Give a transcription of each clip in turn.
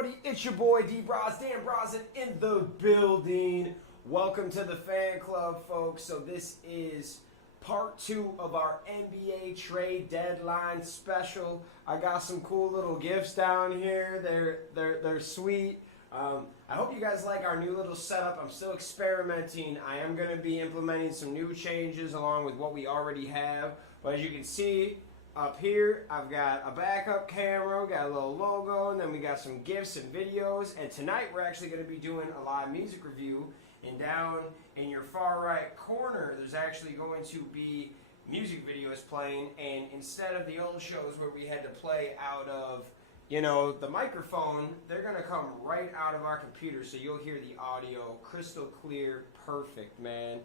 everybody? It's your boy D Bros, Dan Brosin in the building. Welcome to the fan club, folks. So this is part 2 of our NBA trade deadline special. I got some cool little gifts down here. They're sweet. I hope you guys like our new little setup. I'm still experimenting. I am going to be implementing some new changes along with what we already have. But as you can see, up here, I've got a backup camera, got a little logo, and then we got some gifs and videos. And tonight we're actually going to be doing a live music review. And down in your far right corner, there's actually going to be music videos playing. And instead of the old shows where we had to play out of, the microphone, they're going to come right out of our computer. So you'll hear the audio crystal clear, perfect, man.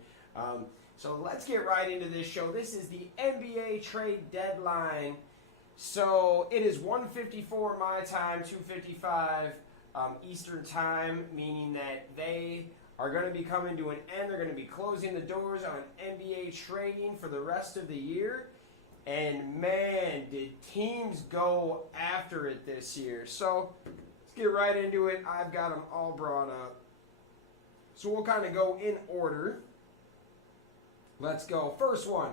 So let's get right into this show. This is the NBA trade deadline. So it is 1:54 my time, 2:55 Eastern time, meaning that they are going to be coming to an end. They're going to be closing the doors on NBA trading for the rest of the year. And man, did teams go after it this year. So let's get right into it. I've got them all brought up. So we'll kind of go in order. Let's go. First one,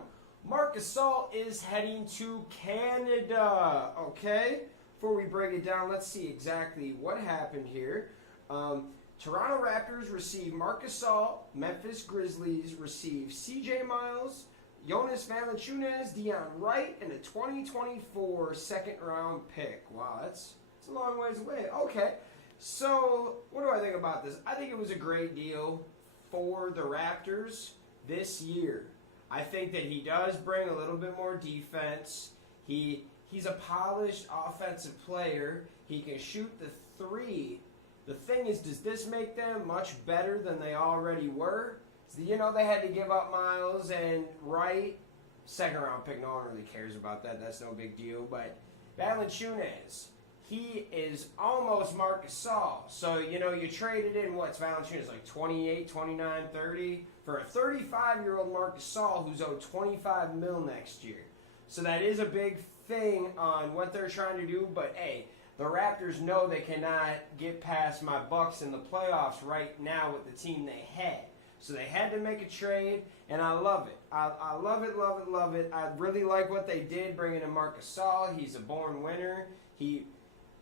Marc Gasol is heading to Canada. Okay, before we break it down, let's see exactly what happened here. Toronto Raptors receive Marc Gasol. Memphis Grizzlies receive CJ Miles, Jonas Valanciunas, Dion Wright, and a 2024 second-round pick. Wow, that's a long ways away. Okay, so what do I think about this? I think it was a great deal for the Raptors this year. I think that he does bring a little bit more defense. He's a polished offensive player. He can shoot the three. The thing is, does this make them much better than they already were? So, they had to give up Miles and Wright. Second round pick, no one really cares about that. That's no big deal. But Valanciunas, he is almost Marc Gasol. So, you traded in, what's Valanciunas, like 28, 29, 30? For a 35-year-old Marc Gasol who's owed $25 million next year. So that is a big thing on what they're trying to do. But, hey, the Raptors know they cannot get past my Bucks in the playoffs right now with the team they had. So they had to make a trade, and I love it. I love it, love it, love it. I really like what they did, bringing in Marc Gasol. He's a born winner. He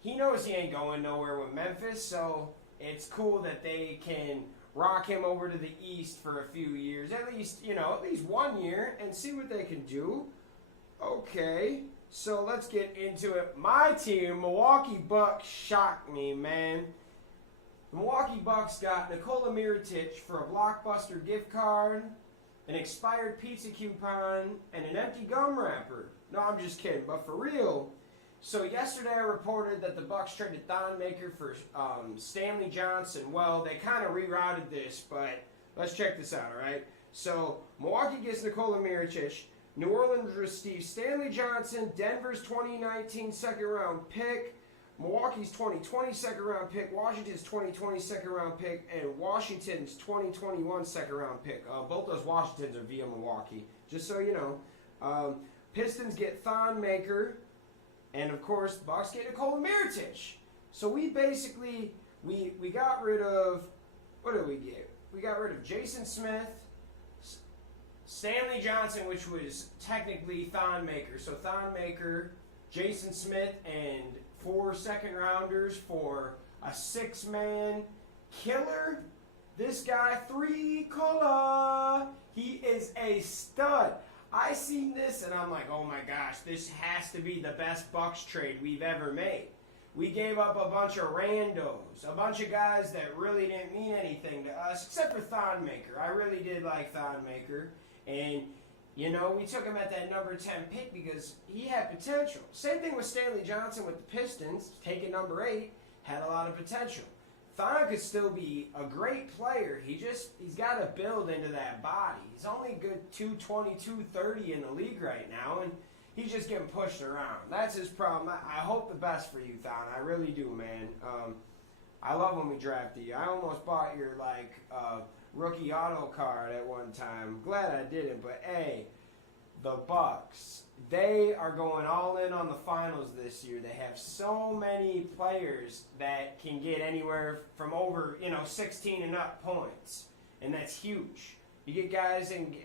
knows he ain't going nowhere with Memphis, so it's cool that they can rock him over to the East for a few years. At least 1 year, and see what they can do. Okay, so let's get into it. My team, Milwaukee Bucks, shocked me, man. The Milwaukee Bucks got Nikola Mirotic for a Blockbuster gift card, an expired pizza coupon, and an empty gum wrapper. No, I'm just kidding, but for real. So yesterday I reported that the Bucks traded Thon Maker for Stanley Johnson. Well, they kind of rerouted this, but let's check this out, all right? So Milwaukee gets Nikola Mirotic. New Orleans receives Stanley Johnson, Denver's 2019 second-round pick, Milwaukee's 2020 second-round pick, Washington's 2020 second-round pick, and Washington's 2021 second-round pick. Both those Washingtons are via Milwaukee, just so you know. Pistons get Thon Maker, and of course, Bucks get Nikola Mirotic. So we basically, we got rid of, what did we get? We got rid of Jason Smith, Stanley Johnson, which was technically Thon Maker. So Thon Maker, Jason Smith, and 4 second-rounders for a 6-man killer. This guy, 3-color. He is a stud. I seen this and I'm like, oh my gosh, this has to be the best Bucks trade we've ever made. We gave up a bunch of randos, a bunch of guys that really didn't mean anything to us, except for Thon Maker. I really did like Thon Maker. And, we took him at that number 10 pick because he had potential. Same thing with Stanley Johnson with the Pistons, taking number 8, had a lot of potential. Thon could still be a great player. He's got to build into that body. He's only good 220, 230 in the league right now, and he's just getting pushed around. That's his problem. I hope the best for you, Thon. I really do, man. I love when we drafted you. I almost bought your, rookie auto card at one time. Glad I didn't, but hey, the Bucks, they are going all in on the finals this year. They have so many players that can get anywhere from over, 16 and up points, and that's huge. You get guys and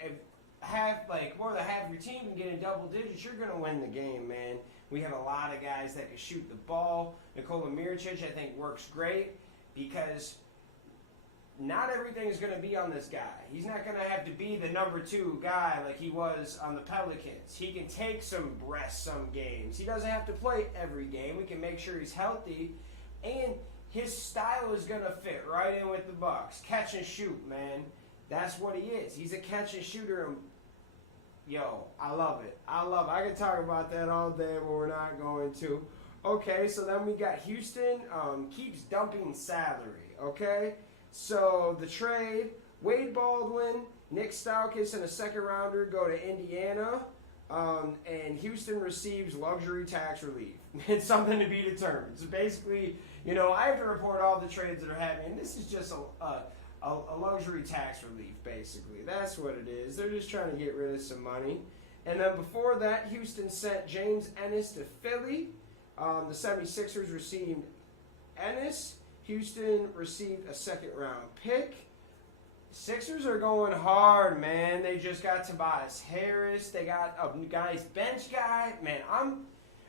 have more than half your team can get in double digits, you're going to win the game, man. We have a lot of guys that can shoot the ball. Nikola Mirotic, I think, works great because not everything is going to be on this guy. He's not going to have to be the number 2 guy like he was on the Pelicans. He can take some rest some games. He doesn't have to play every game. We can make sure he's healthy. And his style is going to fit right in with the Bucks. Catch and shoot, man. That's what he is. He's a catch and shooter. Yo, I love it. I love it. I can talk about that all day, but we're not going to. Okay, so then we got Houston keeps dumping salary, okay? So the trade, Wade Baldwin, Nick Stauskas, and a second rounder go to Indiana, and Houston receives luxury tax relief. It's something to be determined. So basically, I have to report all the trades that are happening. This is just a luxury tax relief, basically. That's what it is. They're just trying to get rid of some money. And then before that, Houston sent James Ennis to Philly. The 76ers received Ennis. Houston received a second-round pick. Sixers are going hard, man. They just got Tobias Harris. They got a nice bench guy. Man,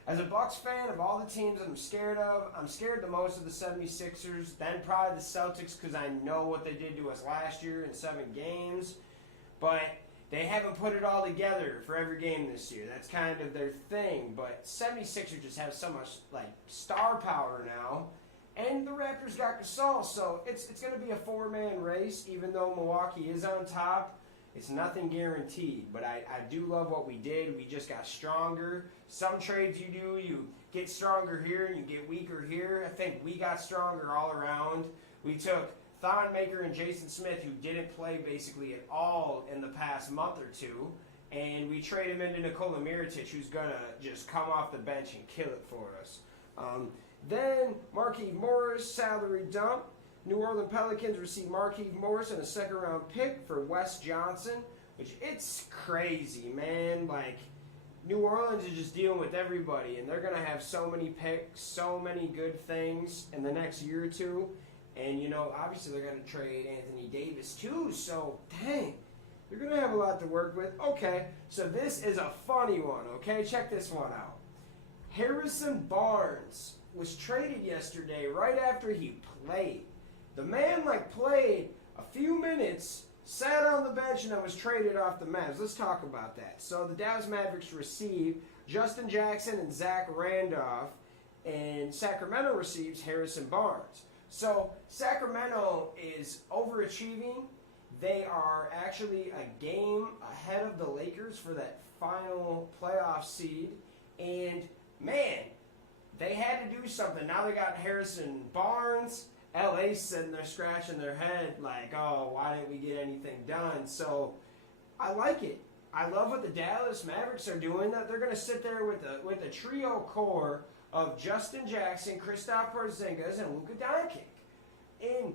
as a Bucks fan, of all the teams I'm scared of, I'm scared the most of the 76ers, then probably the Celtics because I know what they did to us last year in 7 games. But they haven't put it all together for every game this year. That's kind of their thing. But 76ers just have so much star power now. And the Raptors got Gasol, so it's going to be a 4-man race, even though Milwaukee is on top. It's nothing guaranteed, but I do love what we did. We just got stronger. Some trades you get stronger here and you get weaker here. I think we got stronger all around. We took Thon Maker and Jason Smith, who didn't play basically at all in the past month or two, and we trade him into Nikola Mirotic, who's going to just come off the bench and kill it for us. Then Markieff Morris, salary dump. New Orleans Pelicans receive Markieff Morris and a second-round pick for Wes Johnson, which it's crazy, man. New Orleans is just dealing with everybody, and they're going to have so many picks, so many good things in the next year or two. And, obviously they're going to trade Anthony Davis too, so dang, they're going to have a lot to work with. Okay, so this is a funny one, okay? Check this one out. Harrison Barnes was traded yesterday right after he played. The man played a few minutes, sat on the bench, and then was traded off the Mavs. Let's talk about that. So the Dallas Mavericks received Justin Jackson and Zach Randolph, and Sacramento receives Harrison Barnes. So Sacramento is overachieving. They are actually a game ahead of the Lakers for that final playoff seed. And, man, they had to do something. Now they got Harrison Barnes. LA's sitting there scratching their head oh, why didn't we get anything done? So I like it. I love what the Dallas Mavericks are doing. That they're going to sit there with a trio core of Justin Jackson, Kristaps Porzingis, and Luka Doncic. And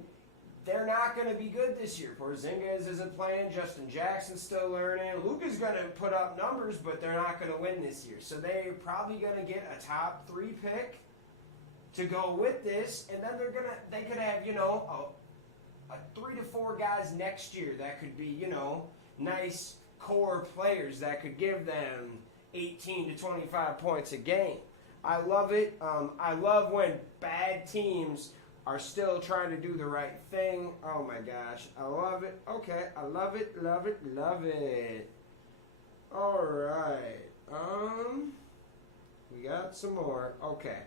they're not going to be good this year. Porzingis isn't playing. Justin Jackson's still learning. Luka's going to put up numbers, but they're not going to win this year. So they're probably going to get a top 3 pick to go with this, and then they could have, a 3 to 4 guys next year that could be, nice core players that could give them 18 to 25 points a game. I love it. I love when bad teams are still trying to do the right thing. Oh my gosh, I love it. Okay, I love it, love it, love it. All right. We got some more. Okay.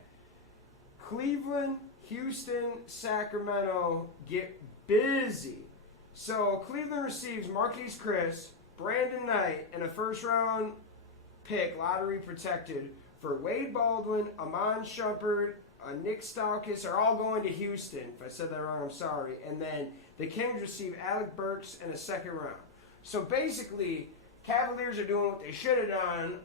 Cleveland, Houston, Sacramento get busy. So Cleveland receives Marquise Chris, Brandon Knight, and a first-round pick, lottery protected, for Wade Baldwin, Amon Shumpert, Nick Stauskas are all going to Houston. If I said that wrong, I'm sorry. And then the Kings receive Alec Burks and a second round. So basically, Cavaliers are doing what they should have done,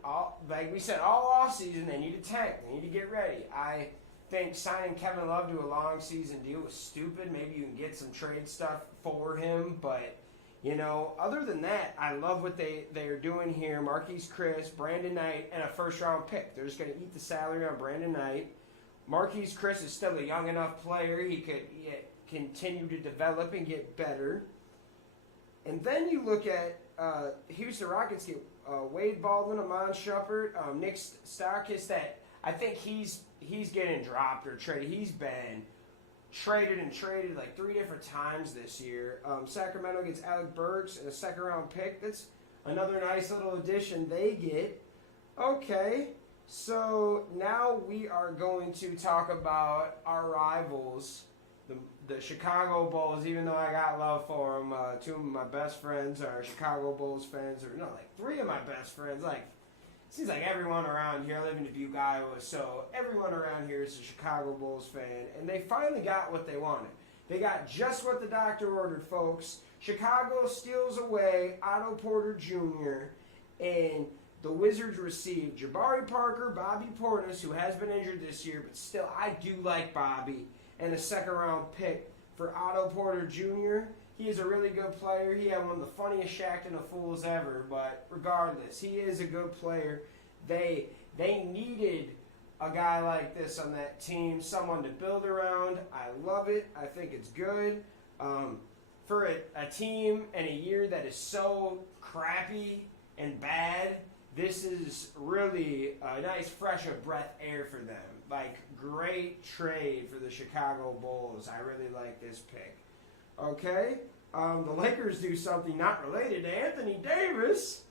like we said, all offseason. They need to tank. They need to get ready. I think signing Kevin Love to a long season deal was stupid. Maybe you can get some trade stuff for him, but You know, other than that, I love what they're doing here. Marquise Chris, Brandon Knight, and a first-round pick. They're just going to eat the salary on Brandon Knight. Marquise Chris is still a young enough player. He could continue to develop and get better. And then you look at Houston Rockets get Wade Baldwin, Amon Shumpert, Nick Stauskas. That I think he's getting dropped or traded. He's been traded like 3 different times this year. Sacramento gets Alec Burks and a second-round pick. That's another nice little addition they get. Okay, so now we are going to talk about our rivals, the Chicago Bulls. Even though I got love for them, 2 of my best friends are Chicago Bulls fans, or no, like 3 of my best friends. Like, seems like everyone around here. I live in Dubuque, Iowa, so everyone around here is a Chicago Bulls fan, and they finally got what they wanted. They got just what the doctor ordered, folks. Chicago steals away Otto Porter Jr., and the Wizards receive Jabari Parker, Bobby Portis, who has been injured this year, but still I do like Bobby, and a second-round pick for Otto Porter Jr. He is a really good player. He had one of the funniest Shaqtin' a Fools ever, but regardless, he is a good player. They needed a guy like this on that team, someone to build around. I love it. I think it's good. For a team and a year that is so crappy and bad, this is really a nice fresh of breath air for them. Like, great trade for the Chicago Bulls. I really like this pick. Okay, the Lakers do something not related to Anthony Davis.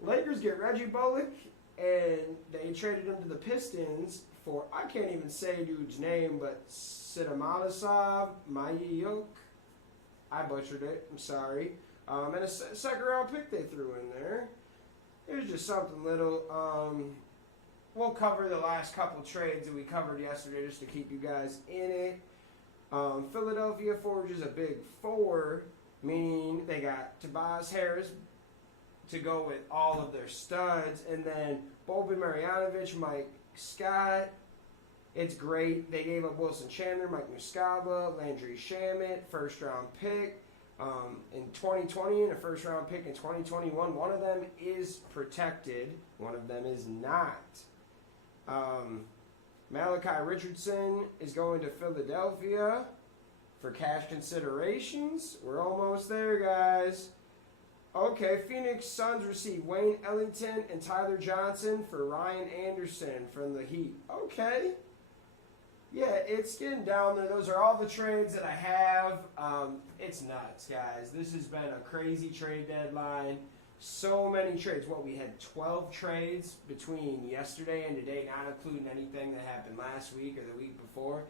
Lakers get Reggie Bullock, and they traded him to the Pistons for, I can't even say dude's name, but Sidomadasov Mayok. I butchered it, I'm sorry. And a second-round pick they threw in there. It was just something little. We'll cover the last couple trades that we covered yesterday just to keep you guys in it. Philadelphia forges a big 4, meaning they got Tobias Harris to go with all of their studs, and then Boban Marjanovic, Mike Scott. It's great. They gave up Wilson Chandler, Mike Muscala, Landry Shamet, first-round pick in 2020, and a first-round pick in 2021. One of them is protected. One of them is not. Malachi Richardson is going to Philadelphia for cash considerations. We're almost there, guys. Okay, Phoenix Suns receive Wayne Ellington and Tyler Johnson for Ryan Anderson from the Heat. Okay. Yeah, it's getting down there. Those are all the trades that I have. It's nuts, guys. This has been a crazy trade deadline. So many trades. What, we had 12 trades between yesterday and today, not including anything that happened last week or the week before.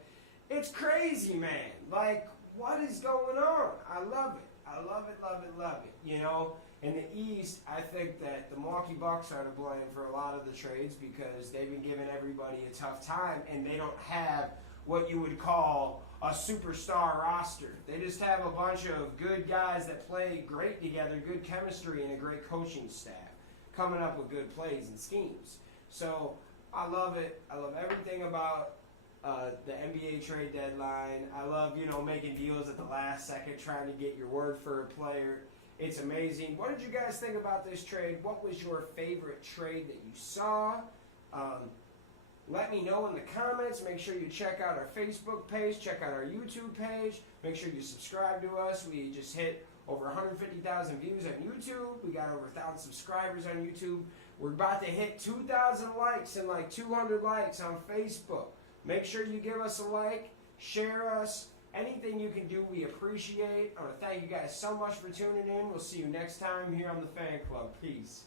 It's crazy, man. Like, what is going on? I love it. I love it, love it, love it. You know, in the East, I think that the Milwaukee Bucks are to blame for a lot of the trades because they've been giving everybody a tough time, and they don't have what you would call a superstar roster. They just have a bunch of good guys that play great together, good chemistry, and a great coaching staff coming up with good plays and schemes. So I love it. I love everything about the NBA trade deadline. I love, making deals at the last second, trying to get your word for a player. It's amazing. What did you guys think about this trade? What was your favorite trade that you saw? Let me know in the comments. Make sure you check out our Facebook page. Check out our YouTube page. Make sure you subscribe to us. We just hit over 150,000 views on YouTube. We got over 1,000 subscribers on YouTube. We're about to hit 2,000 likes and like 200 likes on Facebook. Make sure you give us a like, share us. Anything you can do, we appreciate. I want to thank you guys so much for tuning in. We'll see you next time here on the Fan Club. Peace.